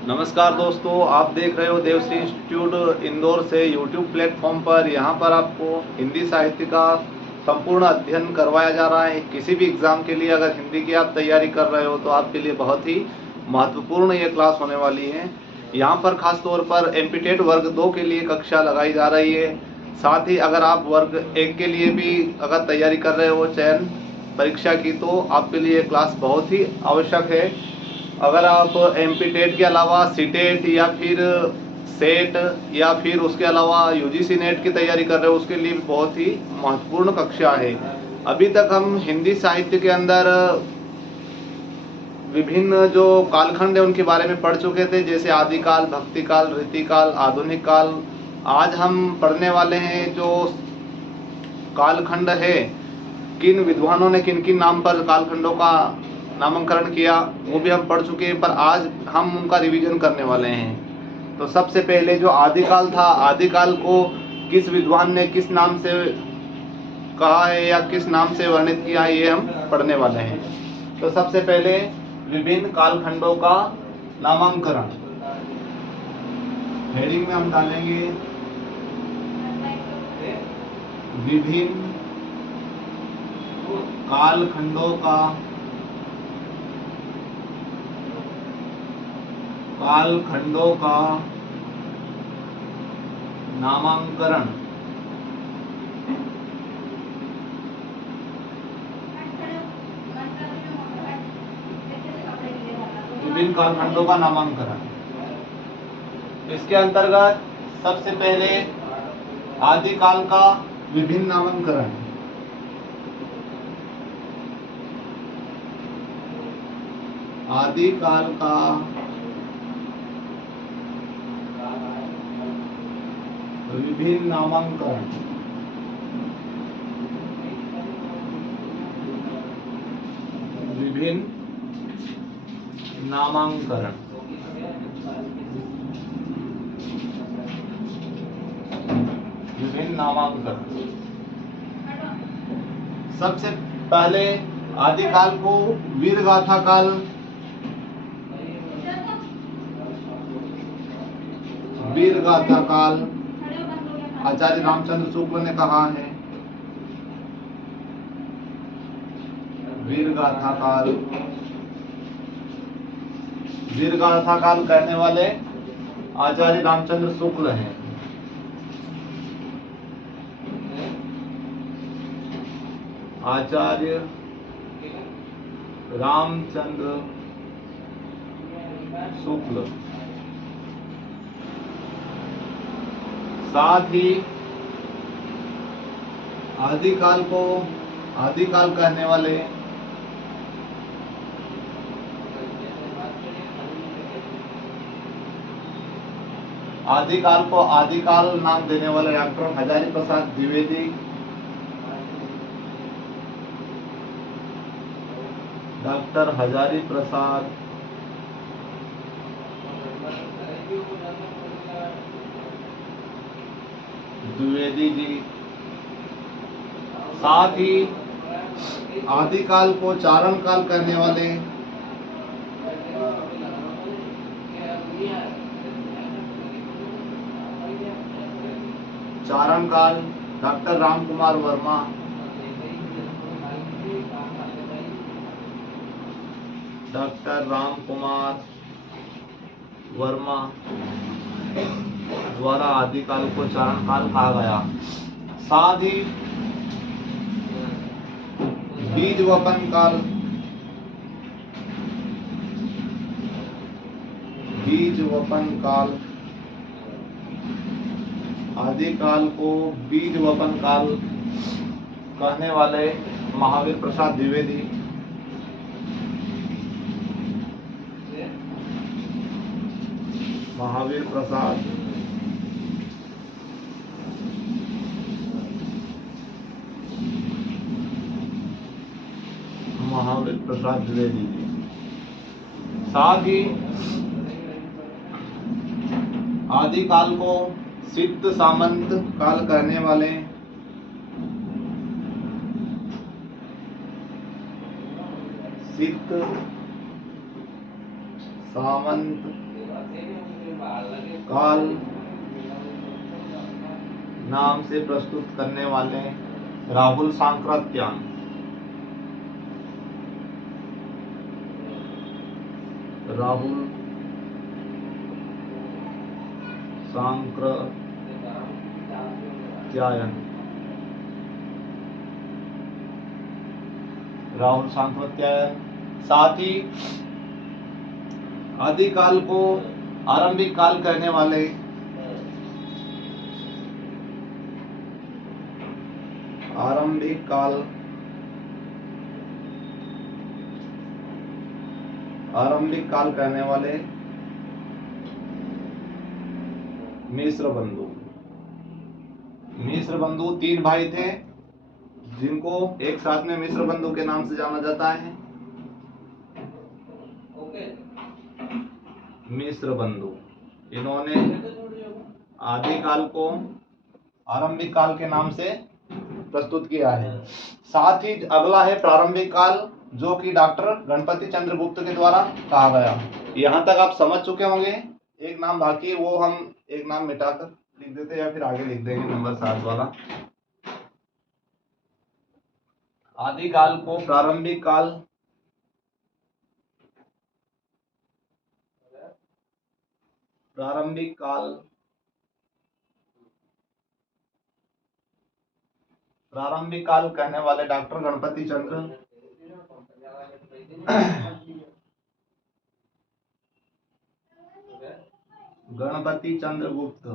नमस्कार दोस्तों, आप देख रहे हो देवश्री इंस्टीट्यूट इंदौर से यूट्यूब प्लेटफॉर्म पर। यहाँ पर आपको हिंदी साहित्य का संपूर्ण अध्ययन करवाया जा रहा है। किसी भी एग्ज़ाम के लिए अगर हिंदी की आप तैयारी कर रहे हो तो आपके लिए बहुत ही महत्वपूर्ण ये क्लास होने वाली है। यहाँ पर खास तौर पर एमपीटेट वर्ग 2 के लिए कक्षा लगाई जा रही है। साथ ही अगर आप वर्ग 1 के लिए भी अगर तैयारी कर रहे हो चयन परीक्षा की, तो आपके लिए क्लास बहुत ही आवश्यक है। अगर आप एमपी टेट के अलावा सीटेट या फिर सेट या फिर उसके अलावा यूजीसी नेट की तैयारी कर रहे हो, उसके लिए भी बहुत ही महत्वपूर्ण कक्षा है। अभी तक हम हिंदी साहित्य के अंदर विभिन्न जो कालखंड है उनके बारे में पढ़ चुके थे, जैसे आदिकाल, भक्तिकाल, रीतिकाल, आधुनिक काल। आज हम पढ़ने वाले हैं जो कालखंड है, किन विद्वानों ने किन किन नाम पर कालखंडों का नामकरण किया वो भी हम पढ़ चुके हैं, पर आज हम उनका रिवीजन करने वाले हैं। तो सबसे पहले जो आदिकाल था, आदिकाल को किस विद्वान ने किस नाम से कहा है या किस नाम से वर्णित किया है, ये हम पढ़ने वाले हैं। तो सबसे पहले विभिन्न कालखंडों का नामांकन। हेडिंग में हम डालेंगे विभिन्न कालखंडों का नामांकन। विभिन्न कालखंडों का नामांकन। इसके अंतर्गत सबसे पहले आदिकाल का विभिन्न नामांकन। आदिकाल का विभिन्न नामांकन। विभिन्न नामांकन। विभिन्न नामांकन। सबसे पहले आदिकाल को वीरगाथा काल, वीरगाथा काल आचार्य रामचंद्र शुक्ल ने कहा है। वीरगाथा काल, वीरगाथा काल कहने वाले आचार्य रामचंद्र शुक्ल हैं। आचार्य रामचंद्र शुक्ल। साथ ही आदिकाल को आदिकाल कहने वाले आदिकाल को आदिकाल नाम देने वाले डॉक्टर हजारी प्रसाद द्विवेदी, डॉक्टर हजारी प्रसाद द्विवेदी जी। साथ ही आदिकाल को चारण काल कहने वाले चारण काल डॉक्टर रामकुमार वर्मा, डॉक्टर रामकुमार वर्मा द्वारा आदिकाल को चारण काल कहा गया। साथ ही बीज वपन काल, बीज वपन काल आदिकाल को बीज वपन काल कहने वाले महावीर प्रसाद द्विवेदी। महावीर प्रसाद महावीर प्रसाद द्विवेदी जी। साथ ही आदिकाल को सिद्ध सामंत काल कहने वाले सिद्ध सामंत काल नाम से प्रस्तुत करने वाले राहुल सांकृत्यायन। राहुल सांकृत्यायन। राहुल सांकृत्यायन। साथ ही आदिकाल को आरंभिक काल कहने वाले आरंभिक काल कहने वाले मिश्र बंधु 3 भाई थे जिनको एक साथ में मिश्र बंधु के नाम से जाना जाता है। मिश्र बंधु, इन्होंने आदिकाल को आरंभिक काल के नाम से प्रस्तुत किया है। साथ ही अगला है प्रारंभिक काल, जो कि डॉक्टर गणपति चंद्र गुप्त के द्वारा कहा गया। यहाँ तक आप समझ चुके होंगे। एक नाम बाकी है, वो हम एक नाम मिटाकर लिख देते हैं या फिर आगे लिख देंगे, नंबर 7 वाला। आदिकाल को प्रारंभिक काल, प्रारंभिक काल कहने वाले डॉक्टर गणपति चंद्र गुप्त।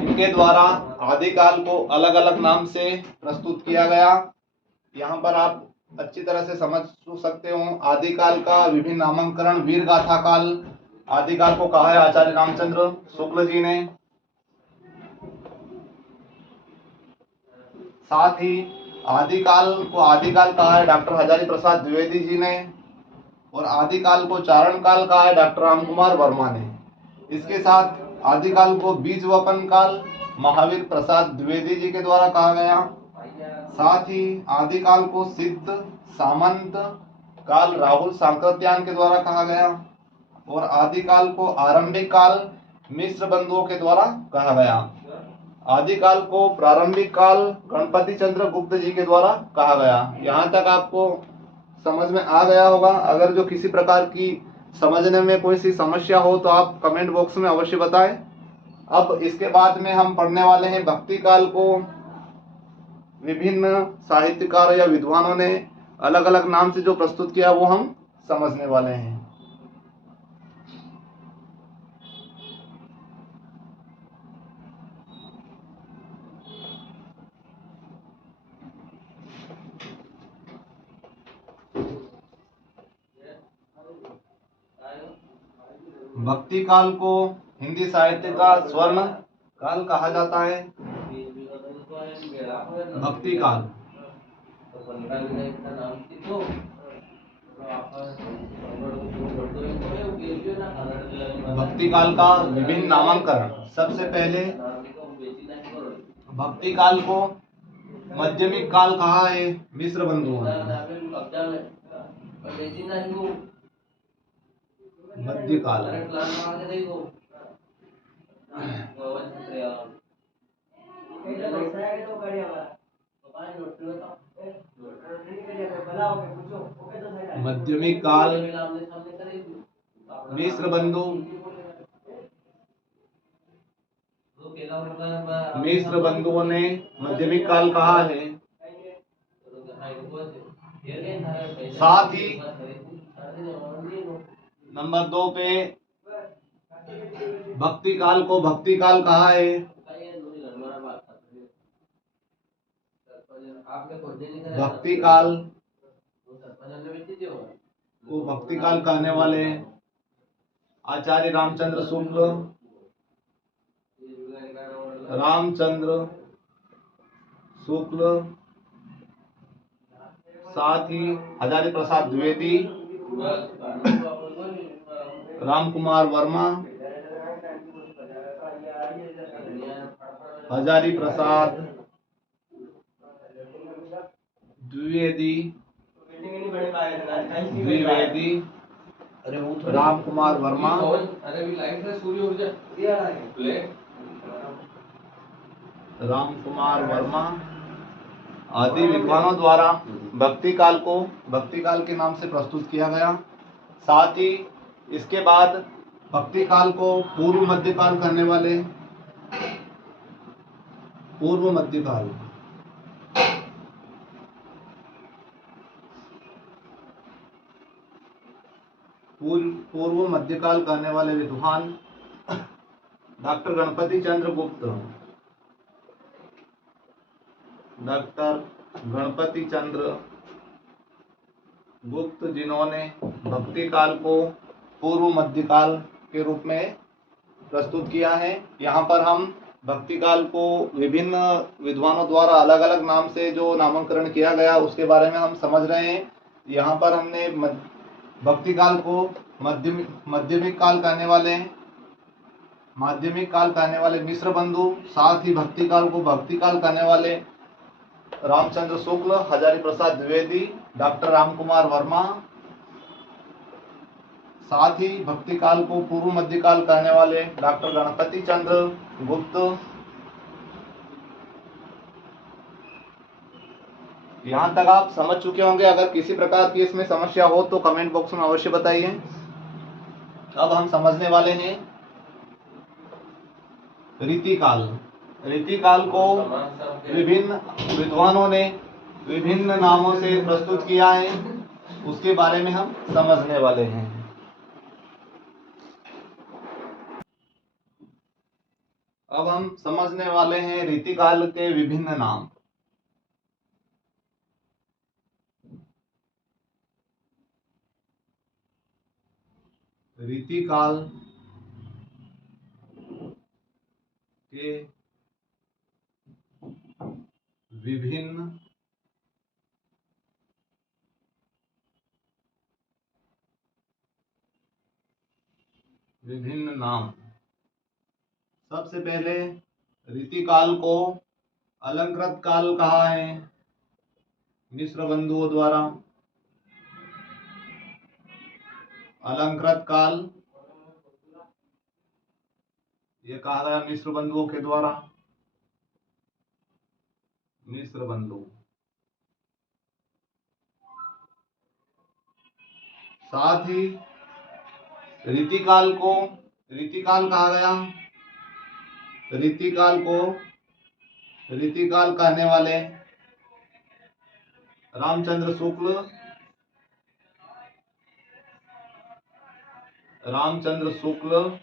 इनके द्वारा आदिकाल को अलग अलग नाम से प्रस्तुत किया गया। यहाँ पर आप अच्छी तरह से समझ सकते हो। आदिकाल का विभिन्न नामकरण वीर गाथा काल आदिकाल को कहा है आचार्य रामचंद्र शुक्ल जी ने। साथ ही आदिकाल कहा है डॉक्टर हजारी प्रसाद द्विवेदी जी ने, और आदिकाल को चारण काल कहा है डॉक्टर रामकुमार वर्मा ने। इसके साथ आदिकाल को बीज वपन काल महावीर प्रसाद द्विवेदी जी के द्वारा कहा गया। साथ ही आदिकाल को सिद्ध सामंत काल राहुल सांकृत्यायन के द्वारा कहा गया, और आदिकाल को आरंभिक काल मिश्र बंधुओं के द्वारा कहा गया। आदिकाल को प्रारंभिक काल गणपति चंद्र गुप्त जी के द्वारा कहा गया। यहाँ तक आपको समझ में आ गया होगा। अगर जो किसी प्रकार की समझने में कोई सी समस्या हो तो आप कमेंट बॉक्स में अवश्य बताएं। अब इसके बाद में हम पढ़ने वाले हैं भक्ति काल को विभिन्न साहित्यकार या विद्वानों ने अलग अलग नाम से जो प्रस्तुत किया वो हम समझने वाले हैं। भक्ति काल को हिंदी साहित्य का स्वर्ण काल कहा जाता है। भक्ति काल का विभिन्न नामांकरण। सबसे पहले भक्ति काल को माध्यमिक काल कहा है मिश्र बंधुओं ने। मध्यकाल माध्यमिक काल मिश्र बंधु मिश्र बंधुओं ने माध्यमिक काल कहा है। साथ ही नंबर 2 पे भक्ति काल को भक्ति काल कहा है। भक्ति काल को भक्ति काल कहने वाले आचार्य रामचंद्र शुक्ल, साथ ही हजारी प्रसाद द्विवेदी, रामकुमार वर्मा, हजारी प्रसाद द्विवेदी राम कुमार वर्मा, राम कुमार वर्मा आदि विद्वानों द्वारा भक्ति काल के नाम से प्रस्तुत किया गया। साथ ही इसके बाद भक्ति काल को पूर्व मध्यकाल कहने वाले पूर्व मध्यकाल कहने वाले विद्वान डॉक्टर गणपति चंद्र गुप्त जिन्होंने भक्ति काल को पूर्व मध्यकाल के रूप में प्रस्तुत किया है। यहाँ पर हम भक्ति काल को विभिन्न विद्वानों द्वारा अलग अलग नाम से जो नामकरण किया गया उसके बारे में हम समझ रहे हैं। यहाँ पर हमने भक्ति काल को माध्यमिक काल कहने वाले मिश्र बंधु, साथ ही भक्ति काल को भक्ति काल कहने वाले रामचंद्र शुक्ल, हजारी प्रसाद द्विवेदी, डॉक्टर राम कुमार वर्मा, साथ ही भक्ति काल को पूर्व मध्यकाल कहने वाले डॉक्टर गणपति चंद्र गुप्त। यहाँ तक आप समझ चुके होंगे। अगर किसी प्रकार की इसमें समस्या हो तो कमेंट बॉक्स में अवश्य बताइए। अब हम समझने वाले हैं रीतिकाल। रीतिकाल को विभिन्न विद्वानों ने विभिन्न नामों से प्रस्तुत किया है, उसके बारे में हम समझने वाले हैं। अब हम समझने वाले हैं रीतिकाल के विभिन्न नाम। रीतिकाल के विभिन्न नाम। सबसे पहले रीतिकाल को अलंकृत काल कहा है मिश्र बंधुओं द्वारा। अलंकृत काल ये कहा गया मिश्र बंधुओं के द्वारा। मिश्र बंधु, साथ ही रीतिकाल कहा गया। रीतिकाल कहने वाले रामचंद्र शुक्ल,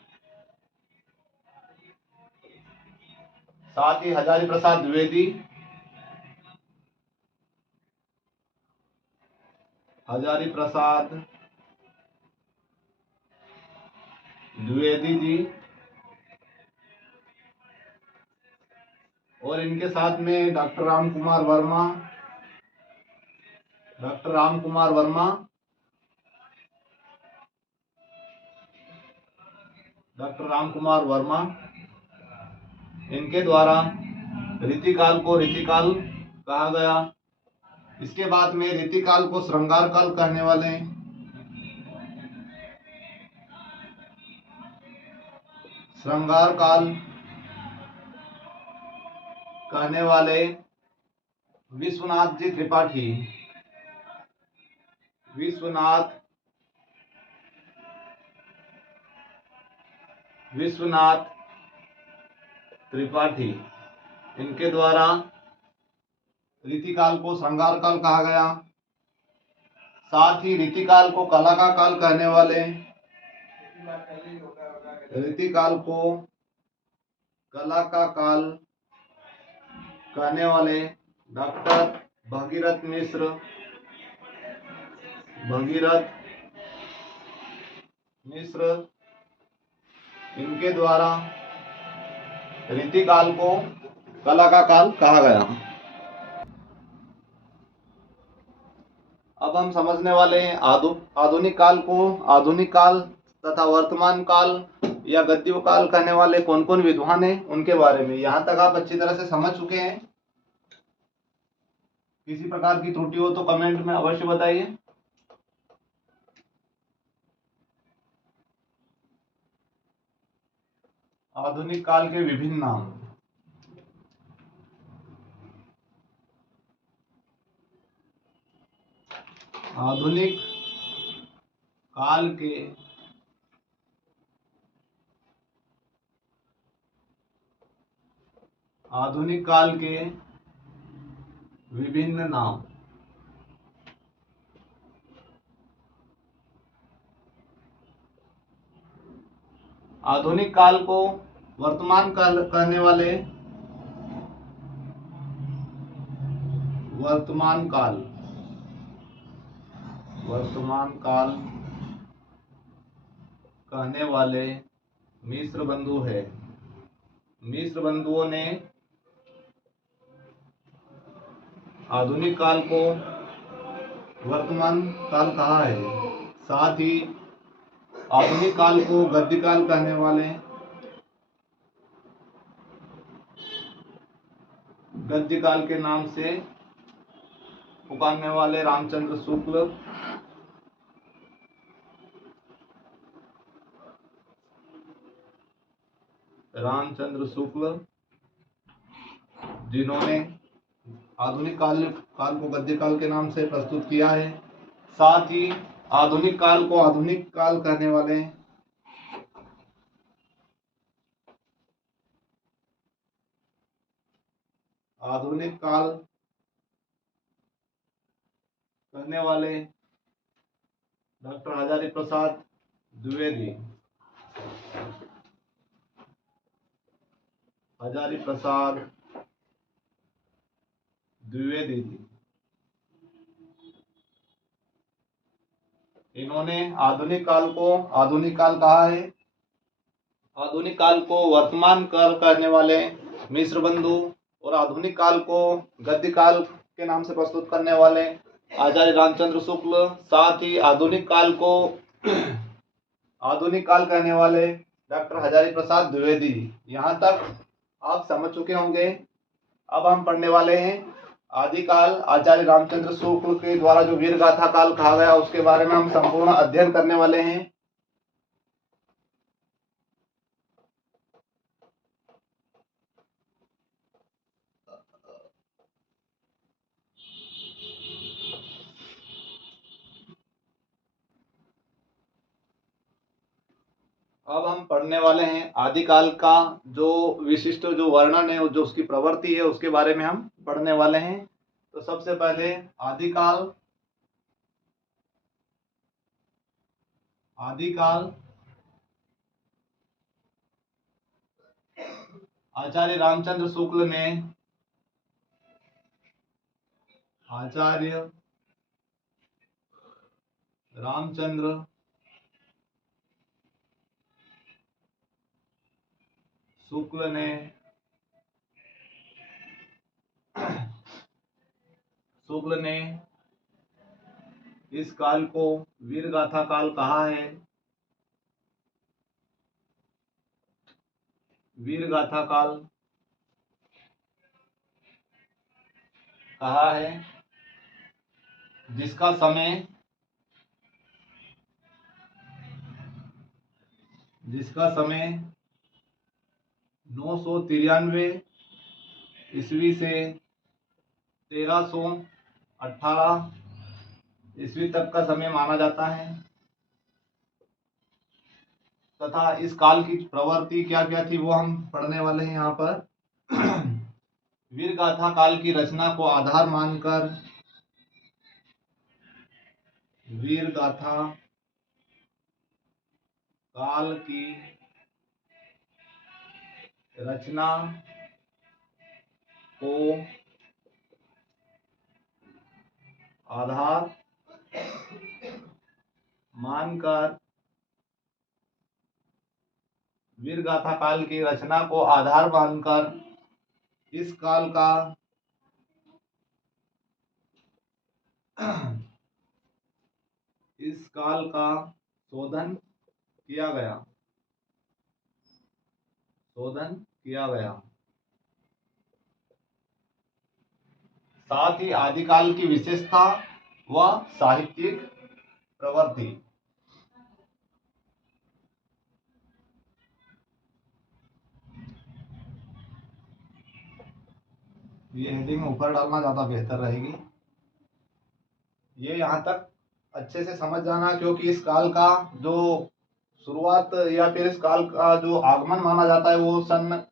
साथ ही हजारी प्रसाद द्विवेदी, जी, और इनके साथ में डॉक्टर राम कुमार वर्मा, इनके द्वारा रीतिकाल को रीतिकाल कहा गया। इसके बाद में रीतिकाल को श्रृंगार काल कहने वाले विश्वनाथ जी त्रिपाठी, इनके द्वारा रीतिकाल को श्रृंगार काल कहा गया। साथ ही रीतिकाल को कला का काल कहने वाले डॉक्टर भगीरथ मिश्र, इनके द्वारा रीतिकाल को कला का काल कहा गया। अब हम समझने वाले हैं आधुनिक काल को। आधुनिक काल तथा वर्तमान काल या गद्य काल कहने वाले कौन कौन विद्वान हैं उनके बारे में। यहाँ तक आप अच्छी तरह से समझ चुके हैं। किसी प्रकार की त्रुटि हो तो कमेंट में अवश्य बताइए। आधुनिक काल के विभिन्न नाम। आधुनिक काल के आधुनिक काल के विभिन्न नाम। आधुनिक काल को वर्तमान काल कहने वाले वर्तमान काल कहने वाले मिस्र बंधु है। मिस्र बंधुओं ने आधुनिक काल को वर्तमान काल कहा है। साथ ही आधुनिक काल को गद्य काल कहने वाले गद्य काल के नाम से पुकारने वाले रामचंद्र शुक्ल जिन्होंने आधुनिक काल को गद्य काल के नाम से प्रस्तुत किया है। साथ ही आधुनिक काल को आधुनिक काल कहने वाले आधुनिक काल कहने वाले डॉक्टर हजारी प्रसाद द्विवेदी। जी, इन्होंने आधुनिक काल को आधुनिक काल कहा है। आधुनिक काल को वर्तमान काल कहने वाले मिस्र बंधु और आधुनिक काल को गद्य काल के नाम से प्रस्तुत करने वाले आचार्य रामचंद्र शुक्ल। साथ ही आधुनिक काल को आधुनिक काल कहने वाले डॉक्टर हजारी प्रसाद द्विवेदी। यहाँ तक आप समझ चुके होंगे। अब हम पढ़ने वाले हैं आदिकाल आचार्य रामचंद्र शुक्ल के द्वारा जो वीर गाथा काल कहा गया उसके बारे में हम संपूर्ण अध्ययन करने वाले हैं। अब हम पढ़ने वाले हैं आदिकाल का जो विशिष्ट जो वर्णन है, जो उसकी प्रवृत्ति है, उसके बारे में हम पढ़ने वाले हैं। तो सबसे पहले आदिकाल आचार्य रामचंद्र शुक्ल ने शुक्ल ने इस काल को वीर गाथा काल कहा है। वीर गाथा काल कहा है जिसका समय 993 ईस्वी से 1318 ईस्वी तक का समय माना जाता है। तथा इस काल की प्रवृत्ति क्या क्या थी वो हम पढ़ने वाले हैं। यहाँ पर वीर गाथा काल की रचना को आधार मानकर वीर गाथा काल की रचना को आधार मानकर वीर गाथा काल की रचना को आधार मानकर इस काल का शोधन किया गया। शोधन किया गया। साथ ही आदिकाल की विशेषता व साहित्यिक प्रवृत्ति। ये हेडिंग ऊपर डालना ज्यादा बेहतर रहेगी। ये यहाँ तक अच्छे से समझ जाना, क्योंकि इस काल का जो शुरुआत या फिर इस काल का जो आगमन माना जाता है वो सन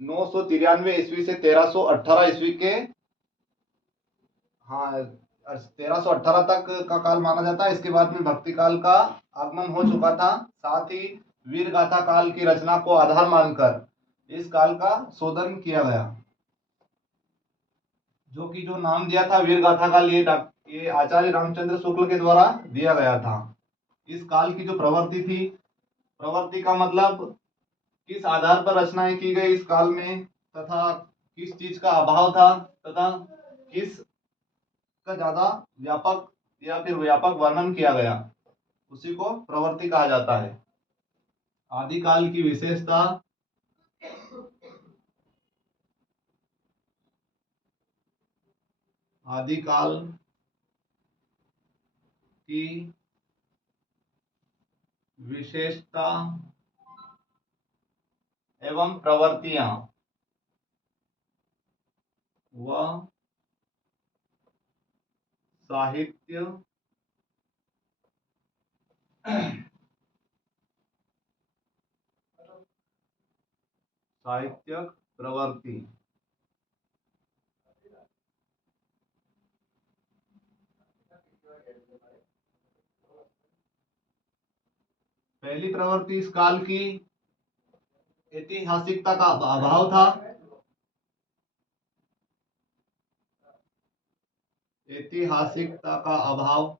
993 ईस्वी से 1318 ईस्वी के, हाँ 1318 तक का काल माना जाता है। इसके बाद में भक्ति काल का आगमन हो चुका था। साथ ही वीर गाथा काल की रचना को आधार मानकर इस काल का शोधन किया गया, जो कि जो नाम दिया था वीर गाथा काल, ये आचार्य रामचंद्र शुक्ल के द्वारा दिया गया था। इस काल की जो प्रवृत्ति थी, प्रवृत्ति का मतलब किस आधार पर रचनाएं की गई इस काल में, तथा किस चीज का अभाव था, तथा किस का ज्यादा व्यापक या फिर व्यापक वर्णन किया गया, उसी को प्रवृत्ति कहा जाता है। आदिकाल की विशेषता, आदिकाल की विशेषता एवं प्रवृत्तियां व साहित्य साहित्यक प्रवृत्ति। पहली प्रवृत्ति इस काल की ऐतिहासिकता का अभाव था। ऐतिहासिकता का अभाव,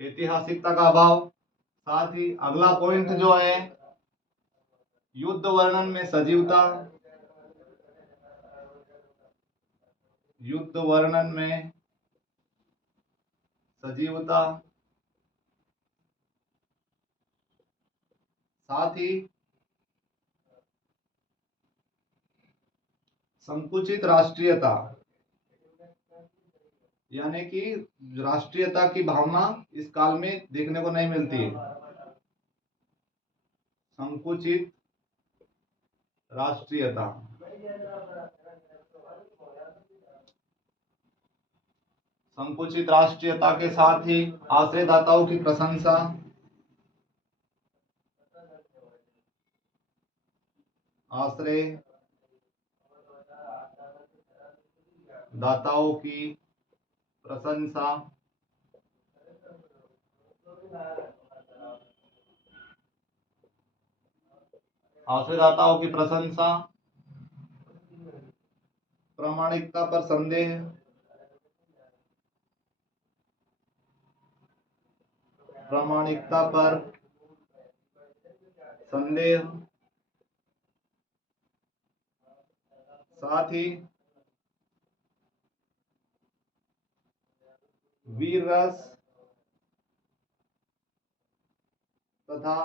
ऐतिहासिकता का अभाव। साथ ही अगला पॉइंट जो है युद्ध वर्णन में सजीवता, युद्ध वर्णन में सजीवता। साथ ही संकुचित राष्ट्रीयता, यानी कि राष्ट्रीयता की भावना इस काल में देखने को नहीं मिलती है। संकुचित राष्ट्रीयता, संकुचित राष्ट्रीयता के साथ ही आश्रयदाताओं की प्रशंसा, आश्रय दाताओं की प्रशंसा, आश्रयदाताओं की प्रशंसा, प्रामाणिकता पर संदेह, प्रामाणिकता पर संदेह। साथ ही वीर रस तथा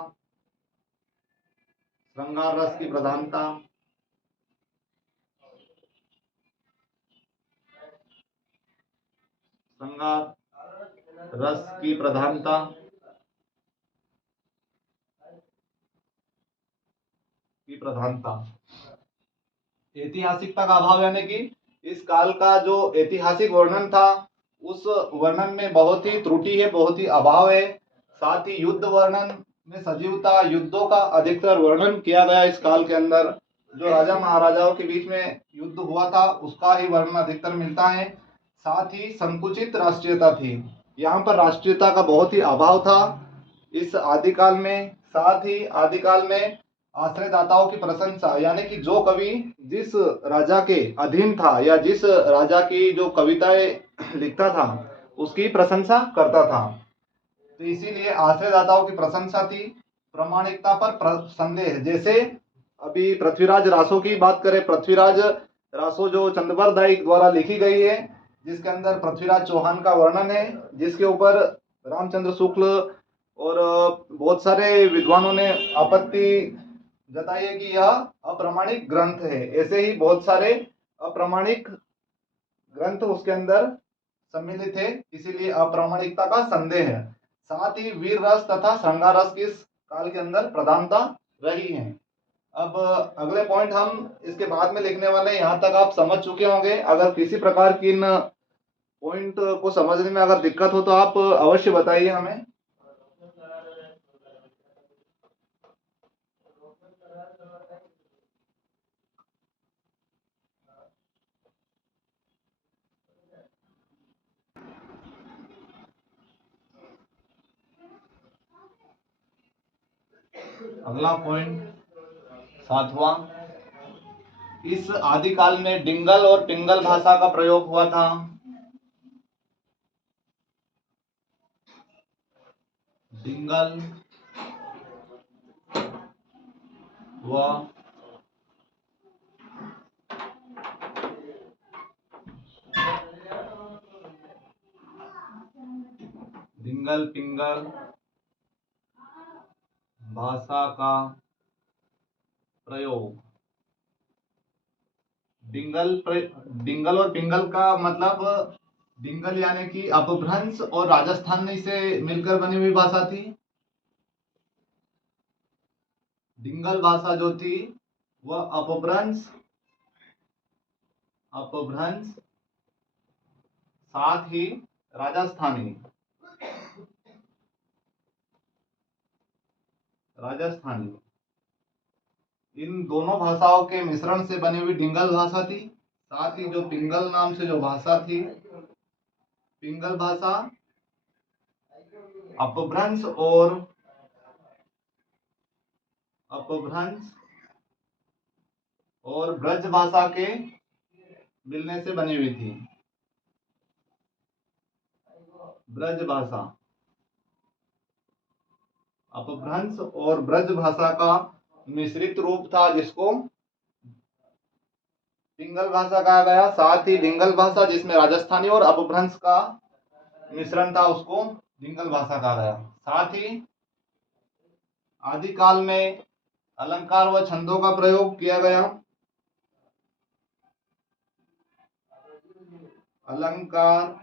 श्रृंगार रस की प्रधानता, श्रृंगार रस की प्रधानता, की प्रधानता। ऐतिहासिकता का अभाव, यानी कि इस काल का जो ऐतिहासिक वर्णन था उस वर्णन में बहुत ही त्रुटि है, बहुत ही अभाव है। साथ ही युद्ध वर्णन में सजीवता, युद्धों का अधिकतर वर्णन किया गया इस काल के अंदर। जो राजा महाराजाओं के बीच में युद्ध हुआ था उसका ही वर्णन अधिकतर मिलता है। साथ ही संकुचित राष्ट्रीयता थी, यहाँ पर राष्ट्रीयता का बहुत ही अभाव था इस आदिकाल में। साथ ही आदिकाल में आश्रयदाताओं की प्रशंसा, यानी कि जो कवि जिस राजा के अधीन था या जिस राजा की जो कविताएं लिखता था उसकी प्रशंसा करता था, तो इसीलिए आश्रयदाताओं की प्रशंसा थी। प्रामाणिकता पर संदेह, जैसे अभी पृथ्वीराज रासो की बात करें, पृथ्वीराज रासो जो चंदबरदाई द्वारा लिखी गई है, जिसके अंदर पृथ्वीराज चौहान का वर्णन है, जिसके ऊपर रामचंद्र शुक्ल और बहुत सारे विद्वानों ने आपत्ति जताई है कि यह अप्रामाणिक ग्रंथ है। ऐसे ही बहुत सारे अप्रामाणिक ग्रंथ उसके अंदर सम्मिलित है, इसीलिए अप्रामाणिकता का संदेह है। साथ ही वीर रस तथा श्रृंगार रस की इस काल के अंदर प्रधानता रही है। अब अगले पॉइंट हम इसके बाद में लिखने वाले हैं, यहाँ तक आप समझ चुके होंगे। अगर किसी प्रकार की इन पॉइंट को समझने में अगर दिक्कत हो तो आप अवश्य बताइए हमें। अगला पॉइंट 7वां, इस आदिकाल में डिंगल और पिंगल भाषा का प्रयोग हुआ था। डिंगल व डिंगल पिंगल भाषा का प्रयोग। डिंगल और पिंगल का मतलब, डिंगल यानी कि अपभ्रंश और राजस्थानी से मिलकर बनी हुई भाषा थी। डिंगल भाषा जो थी वह अपभ्रंश साथ ही राजस्थानी इन दोनों भाषाओं के मिश्रण से बनी हुई डिंगल भाषा थी। साथ ही जो पिंगल नाम से जो भाषा थी, पिंगल भाषा अपभ्रंश और ब्रज भाषा के मिलने से बनी हुई थी। ब्रज भाषा, अपभ्रंश और ब्रज भाषा का मिश्रित रूप था, जिसको पिंगल भाषा कहा गया। साथ ही डिंगल भाषा जिसमें राजस्थानी और अपभ्रंश का मिश्रण था, उसको डिंगल भाषा कहा गया। साथ ही आदिकाल में अलंकार व छंदों का प्रयोग किया गया। अलंकार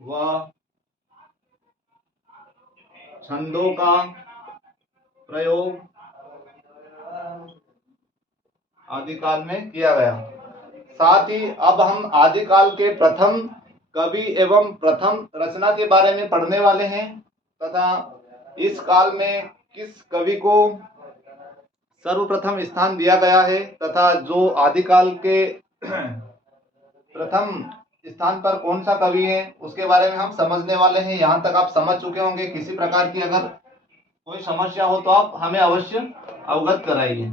व छंदों का प्रयोग आदिकाल में किया गया। साथ ही अब हम आदिकाल के प्रथम कवि एवं प्रथम रचना के बारे में पढ़ने वाले हैं, तथा इस काल में किस कवि को सर्वप्रथम स्थान दिया गया है, तथा जो आदिकाल के प्रथम स्थान पर कौन सा कवि है उसके बारे में हम समझने वाले हैं। यहाँ तक आप समझ चुके होंगे। किसी प्रकार की अगर कोई समस्या हो तो आप हमें अवश्य अवगत कराइए।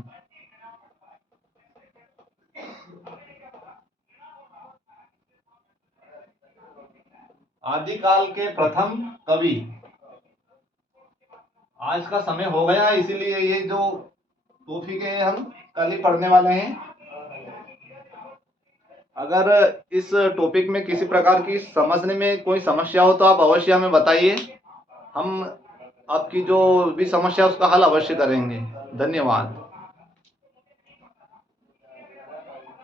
आदिकाल के प्रथम कवि, आज का समय हो गया है इसीलिए ये जो टॉपिक है हम कल ही पढ़ने वाले हैं। अगर इस टॉपिक में किसी प्रकार की समझने में कोई समस्या हो तो आप अवश्य हमें बताइए। हम आपकी जो भी समस्या उसका हल अवश्य करेंगे। धन्यवाद।